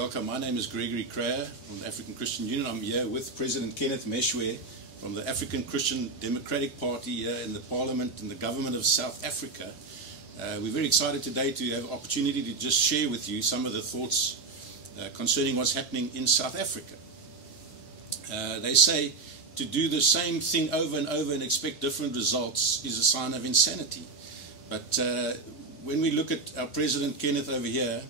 Welcome. My name is Gregory Crayer from the African Christian Union. I'm here with President Kenneth Meshoe from the African Christian Democratic Party here in the Parliament and the Government of South Africa. We're very excited today to have an opportunity to just share with you some of the thoughts concerning what's happening in South Africa. They say to do the same thing over and over and expect different results is a sign of insanity. But when we look at our President Kenneth over here,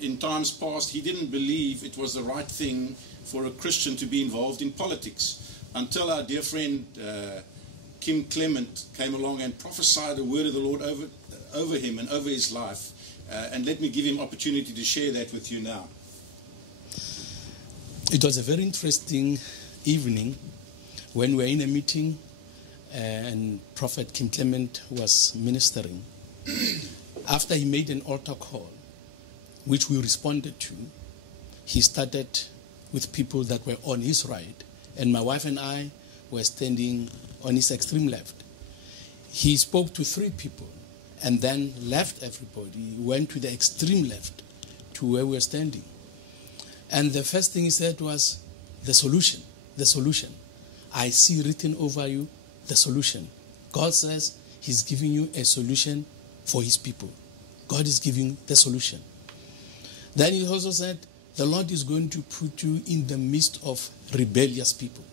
in times past, he didn't believe it was the right thing for a Christian to be involved in politics until our dear friend Clement came along and prophesied the word of the Lord over him and over his life. And let me give him opportunity to share that with you now. It was a very interesting evening when we were in a meeting and Prophet Clement was ministering. After he made an altar call, which we responded to, he started with people that were on his right, and my wife and I were standing on his extreme left. He spoke to 3 people and then left everybody, went to the extreme left to where we were standing. And the first thing he said was, the solution, the solution. I see written over you, the solution. God says he's giving you a solution for his people. God is giving the solution. Then he also said, the Lord is going to put you in the midst of rebellious people.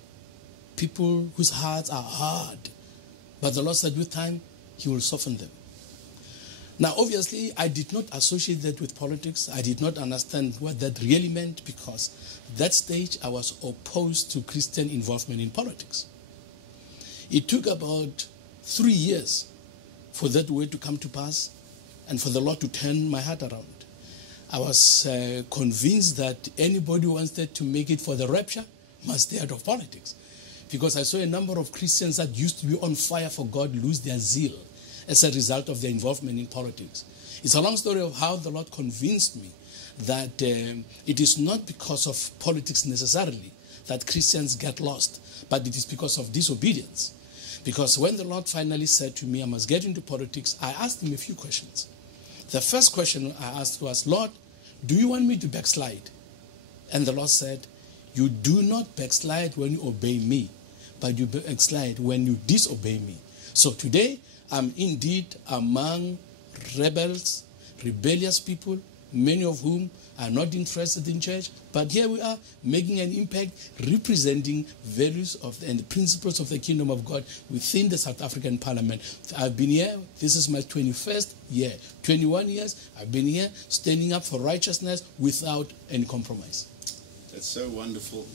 People whose hearts are hard. But the Lord said with time, he will soften them. Now, obviously, I did not associate that with politics. I did not understand what that really meant because at that stage I was opposed to Christian involvement in politics. It took about 3 years for that word to come to pass and for the Lord to turn my heart around. I was convinced that anybody who wanted to make it for the rapture must stay out of politics, because I saw a number of Christians that used to be on fire for God lose their zeal as a result of their involvement in politics. It's a long story of how the Lord convinced me that it is not because of politics necessarily that Christians get lost, but it is because of disobedience. Because when the Lord finally said to me, I must get into politics, I asked him a few questions. The first question I asked was, Lord, do you want me to backslide? And the Lord said, you do not backslide when you obey me, but you backslide when you disobey me. So today, I'm indeed among rebels, rebellious people, many of whom are not interested in church, but here we are making an impact, representing values and the principles of the kingdom of God within the South African Parliament. I've been here, this is my 21st year, 21 years, I've been here standing up for righteousness without any compromise. That's so wonderful.